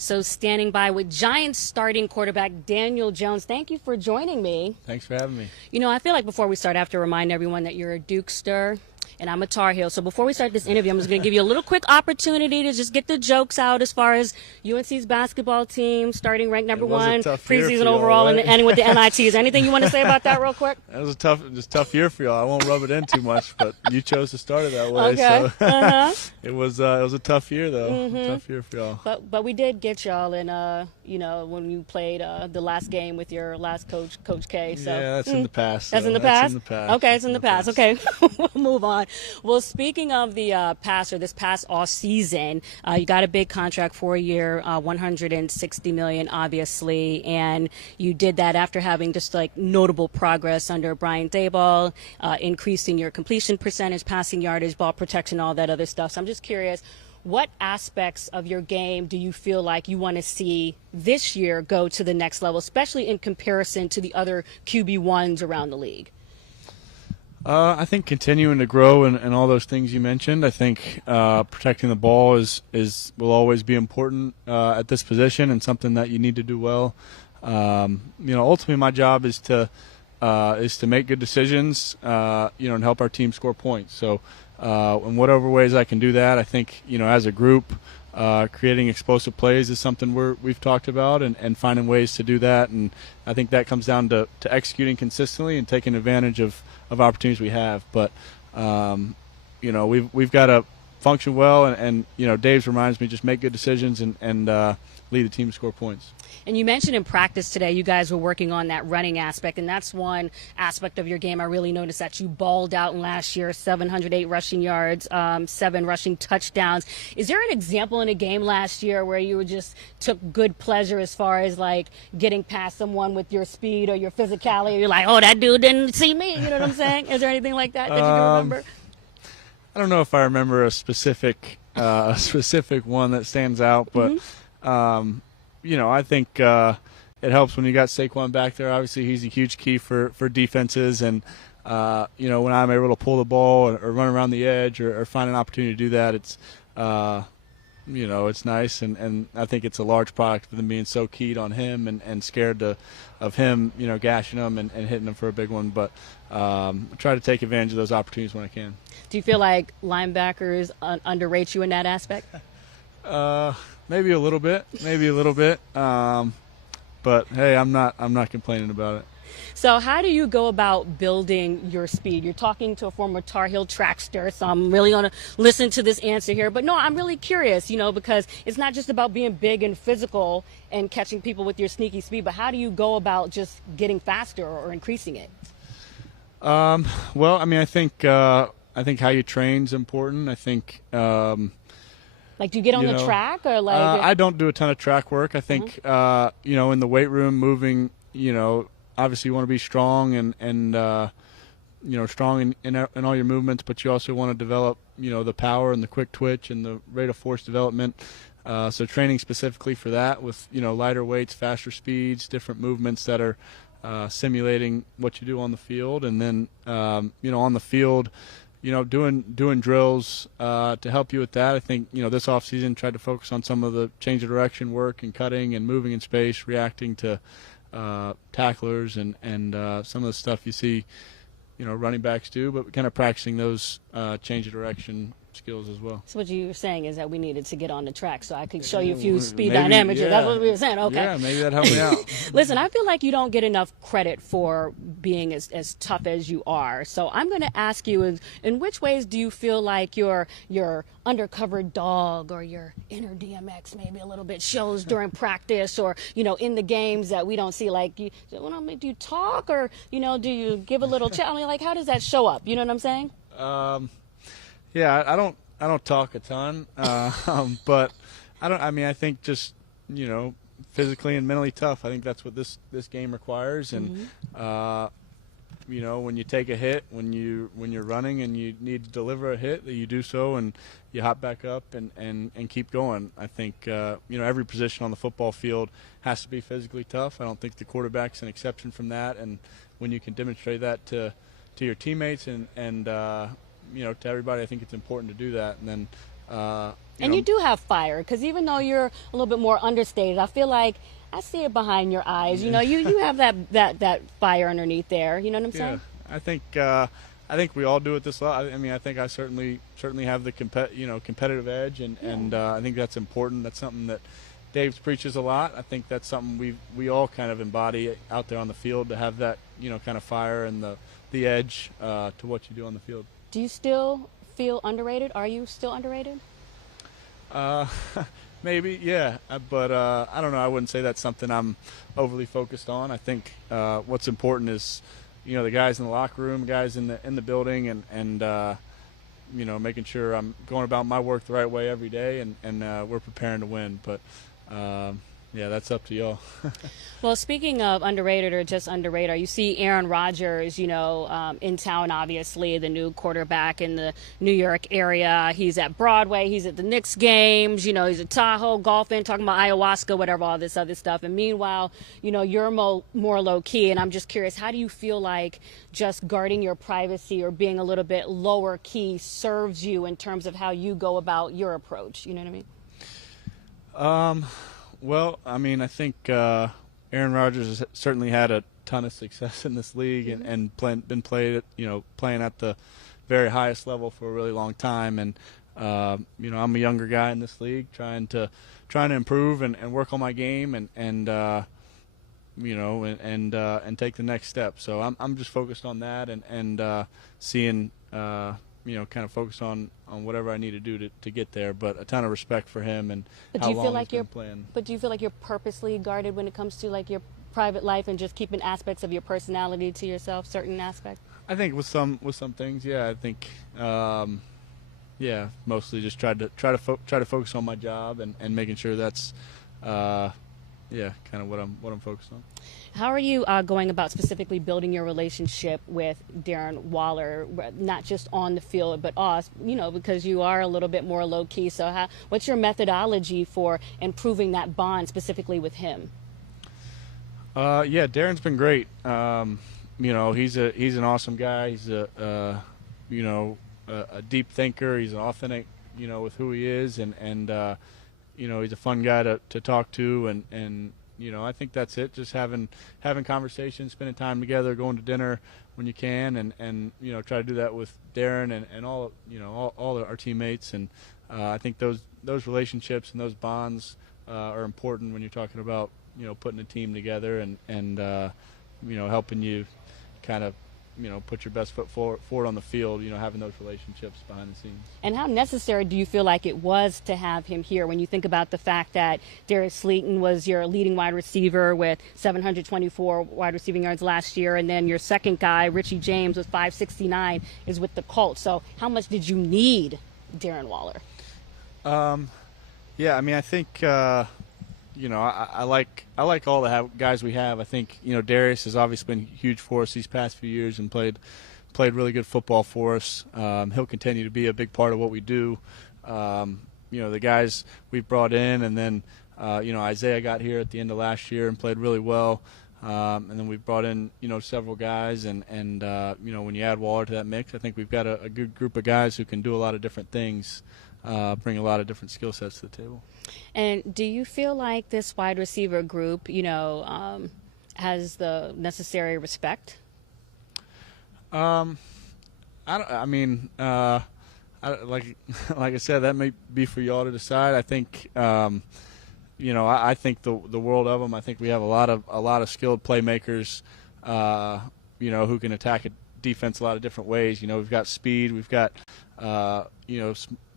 So standing by with Giants starting quarterback Daniel Jones. Thank you for joining me. Thanks for having me. You know, I feel like before we start, I have to remind everyone that you're a Dukester and I'm a Tar Heel. So before we start this interview, I'm just going to give you a little quick opportunity to just get the jokes out as far as UNC's basketball team starting ranked number one, preseason overall, right? and ending with the NITs. Anything you want to say about that real quick? That was a tough year for y'all. I won't rub it in too much, but you chose to start it that way. Okay. So it was a tough year, though. A tough year for y'all. But we did get y'all in, when you played the last game with your last coach, Coach K. So yeah, that's in the past. That's in the past? Okay, it's in the past. Okay, we'll move on. Well, speaking of the past, or this past off season, you got a big contract for a year, $160 million, obviously, and you did that after having just like notable progress under Brian Daboll, increasing your completion percentage, passing yardage, ball protection, all that other stuff. So I'm just curious, what aspects of your game do you feel like you want to see this year go to the next level, especially in comparison to the other QB1s around the league? I think continuing to grow and all those things you mentioned. I think protecting the ball will always be important at this position and something that you need to do well. Ultimately my job is to make good decisions, and help our team score points. So in whatever ways I can do that, I think, as a group, creating explosive plays is something we've talked about and finding ways to do that. And I think that comes down to executing consistently and taking advantage of opportunities we have. But, we've got to function well and Dave's reminds me, just make good decisions and lead the team to score points. And you mentioned in practice today you guys were working on that running aspect, and that's one aspect of your game I really noticed that you balled out in last year, 708 rushing yards, 7 rushing touchdowns. Is there an example in a game last year where you just took good pleasure as far as like getting past someone with your speed or your physicality? You're like, oh, that dude didn't see me. You know what I'm saying? Is there anything like that you can remember? I don't know if I remember a specific one that stands out, but I think it helps when you got Saquon back there. Obviously, he's a huge key for defenses, and when I'm able to pull the ball or run around the edge or find an opportunity to do that, it's it's nice, and I think it's a large product of them being so keyed on him and scared of him, gashing him and hitting him for a big one. But I try to take advantage of those opportunities when I can. Do you feel like linebackers underrate you in that aspect? Maybe a little bit. But hey, I'm not complaining about it. So how do you go about building your speed? You're talking to a former Tar Heel trackster, so I'm really going to listen to this answer here. But no, I'm really curious, because it's not just about being big and physical and catching people with your sneaky speed, but how do you go about just getting faster or increasing it? Well, I think how you train is important. I think like, do you get on the track or like? I don't do a ton of track work. I think in the weight room, moving, obviously you want to be strong and strong in all your movements, but you also want to develop the power and the quick twitch and the rate of force development. So training specifically for that with lighter weights, faster speeds, different movements that are simulating what you do on the field, and then on the field, doing drills to help you with that. I think this offseason tried to focus on some of the change of direction work and cutting and moving in space, reacting to tacklers and some of the stuff you see running backs do, but kind of practicing those change of direction skills as well. So what you were saying is that we needed to get on the track so I could show you a few speed dynamics. Yeah. That's what we were saying. Okay. Yeah, maybe that helped me out. Listen, I feel like you don't get enough credit for being as tough as you are. So I'm going to ask you, in which ways do you feel like your undercover dog or your inner DMX maybe a little bit shows during practice or, in the games that we don't see? Like, do you talk or, do you give a little chat? Like, how does that show up? You know what I'm saying? Yeah, I don't talk a ton, but I think just physically and mentally tough. I think that's what this game requires, and when you take a hit, when you're running and you need to deliver a hit, that you do so and you hop back up and keep going. I think every position on the football field has to be physically tough. I don't think the quarterback's an exception from that, and when you can demonstrate that to your teammates and to everybody, I think it's important to do that. And then And you do have fire, because even though you're a little bit more understated, I feel like I see it behind your eyes. You know, you have that fire underneath there. You know what I'm saying? I think we all do it this level. I mean, I think I certainly have the competitive edge, and I think that's important. That's something that Dave preaches a lot. I think that's something we all kind of embody out there on the field, to have that kind of fire and the edge to what you do on the field. Do you still feel underrated? Are you still underrated? Maybe, yeah, but I don't know. I wouldn't say that's something I'm overly focused on. I think what's important is, the guys in the locker room, guys in the building, and making sure I'm going about my work the right way every day, and we're preparing to win. But yeah, that's up to y'all. Well, speaking of underrated or just underrated, you see Aaron Rodgers, in town, obviously, the new quarterback in the New York area. He's at Broadway. He's at the Knicks games. He's at Tahoe golfing, talking about ayahuasca, whatever, all this other stuff. And meanwhile, you're more low-key. And I'm just curious, how do you feel like just guarding your privacy or being a little bit lower-key serves you in terms of how you go about your approach? You know what I mean? Well, I mean, I think Aaron Rodgers has certainly had a ton of success in this league, and been playing at the very highest level for a really long time. And I'm a younger guy in this league, trying to improve and work on my game, and take the next step. So I'm just focused on that, and seeing. Kind of focus on whatever I need to do to get there. But a ton of respect for him and how long he's been playing. But do you feel like you're purposely guarded when it comes to like your private life and just keeping aspects of your personality to yourself, certain aspects? I think with some things, yeah. I think, mostly just try to focus on my job and making sure that's, kind of what I'm focused on. How are you going about specifically building your relationship with Darren Waller, not just on the field, but off, because you are a little bit more low-key. So what's your methodology for improving that bond specifically with him? Darren's been great. He's an awesome guy. He's a deep thinker. He's an authentic, with who he is, and he's a fun guy to talk to, and I think that's it. Just having conversations, spending time together, going to dinner when you can, and try to do that with Darren and all our teammates. And I think those relationships and those bonds are important when you're talking about putting a team together and helping you kind of put your best foot forward on the field, having those relationships behind the scenes. And how necessary do you feel like it was to have him here when you think about the fact that Darius Slayton was your leading wide receiver with 724 wide receiving yards last year, and then your second guy, Richie James, with 569, is with the Colts. So how much did you need Darren Waller? I mean, I think I like all the guys we have. I think Darius has obviously been huge for us these past few years and played really good football for us. He'll continue to be a big part of what we do. The guys we've brought in, and then Isaiah got here at the end of last year and played really well. And then we've brought in several guys, and when you add Waller to that mix, I think we've got a good group of guys who can do a lot of different things. Bring a lot of different skill sets to the table. And do you feel like this wide receiver group, has the necessary respect? Like I said, that may be for y'all to decide. I think, I think the world of them. I think we have a lot of skilled playmakers, who can attack a defense a lot of different ways. We've got speed, we've got,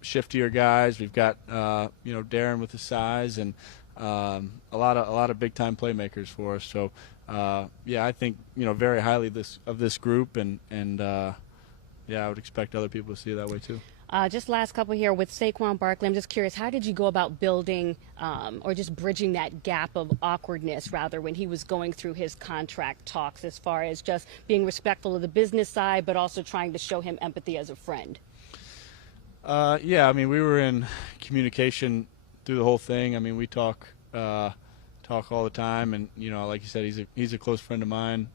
shiftier guys. We've got Darren with his size, and a lot of big time playmakers for us. So I think very highly of this group, and I would expect other people to see it that way too. Just last couple here with Saquon Barkley. I'm just curious, how did you go about building or just bridging that gap of awkwardness, rather, when he was going through his contract talks, as far as just being respectful of the business side, but also trying to show him empathy as a friend? I mean, we were in communication through the whole thing. I mean, we talk all the time, and like you said, he's a close friend of mine.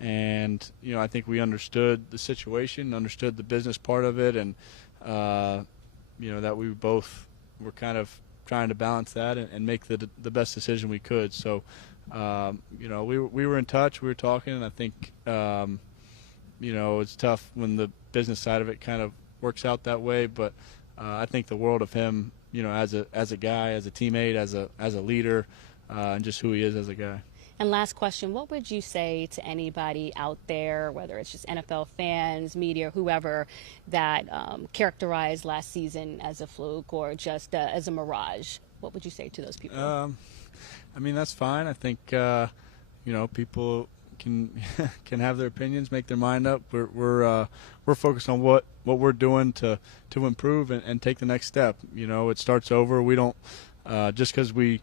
And I think we understood the situation, understood the business part of it, and that we both were kind of trying to balance that and make the best decision we could. So, we were in touch, we were talking, and I think, it's tough when the business side of it kind of works out that way. But I think the world of him, as a guy, as a teammate, as a leader, and just who he is as a guy. And last question, what would you say to anybody out there, whether it's just NFL fans, media, whoever, that characterized last season as a fluke or just as a mirage? What would you say to those people? That's fine. I think, people can have their opinions, make their mind up. We're focused on what we're doing to improve and take the next step. It starts over. We don't just because we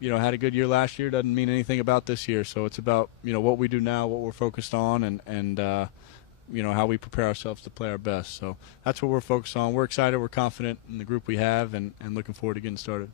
had a good year last year doesn't mean anything about this year. So it's about what we do now, what we're focused on, and how we prepare ourselves to play our best. So that's what we're focused on. We're excited. We're confident in the group we have, and looking forward to getting started.